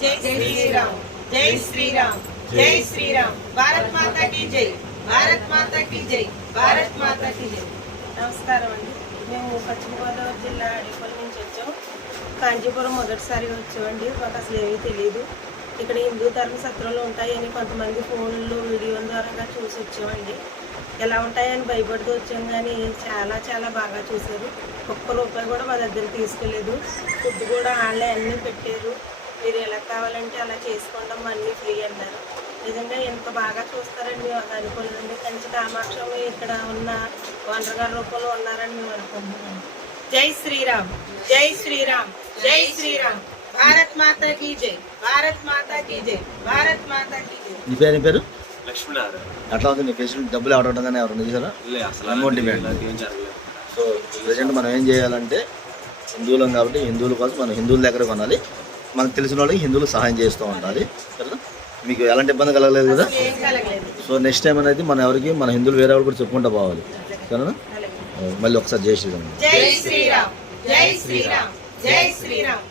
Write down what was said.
జై శ్రీరామ్ జై శ్రీరామ్ జై శ్రీరామ్ భారత్ మాతా కీ జై భారత్ మాతా కీ జై భారత్ మాతా కీ జై. నమస్కారం అండి. మేము పశ్చిమ గోదావరి జిల్లా అడేపల్లి నుంచి వచ్చాం. కాంచీపురం మొదటిసారి వచ్చామండి. మాకు అసలు ఏమీ తెలియదు. ఇక్కడ హిందూ ధర్మ సత్రాలు ఉంటాయని కొంతమంది ఫోన్లు వీడియోల ద్వారా చూసి వచ్చామండి. ఎలా ఉంటాయని భయపడుతూ వచ్చాం, కానీ చాలా చాలా బాగా చూశారు. ఒక్క రూపాయి కూడా మా దగ్గర తీసుకోలేదు. ఫుడ్ కూడా వాళ్ళే అన్నీ పెట్టారు. మీరు ఎలా కావాలంటే అలా చేసుకోవడం అన్నీ ఫ్రీ అన్నారు. నిజంగా ఎంత బాగా చూస్తారండి అది అనుకోలేదండి. కంచి కామాక్షమి ఇక్కడ ఉన్న ఓనర్ గారి రూపంలో ఉన్నారని మేము అనుకుంటున్నాం. జై శ్రీరామ్ జై శ్రీరామ్ జై శ్రీరామ్ భారత్ మాతా కీ జై భారత్ మాతా కీ జై భారత్ మాతా కీ జై. నీ పేరు పేరు లక్ష్మీనారాయణ. అట్లా ఉంది. నీ ఫెసిలిటీ డబ్బులు ఎవరు కానీ ఎవరు చేశారా? Amount demand. సో ప్రజెంట్ మనం ఏం చేయాలంటే హిందువులం కాబట్టి హిందువుల కోసం మనం హిందువుల దగ్గర కొనాలి. మనకు తెలిసిన వాళ్ళకి హిందువులు సహాయం చేస్తూ ఉండాలి. సరేనా? మీకు ఎలాంటి ఇబ్బంది కలగలేదు కదా? సో నెక్స్ట్ టైం అనేది మన ఎవరికి మన హిందువులు వేరే వాళ్ళు కూడా చెప్పుకుంటూ పోవాలి. సరేనా? మళ్ళీ ఒకసారి జై శ్రీరామ్. జై శ్రీరామ్ జై శ్రీరామ్ జై శ్రీరామ్.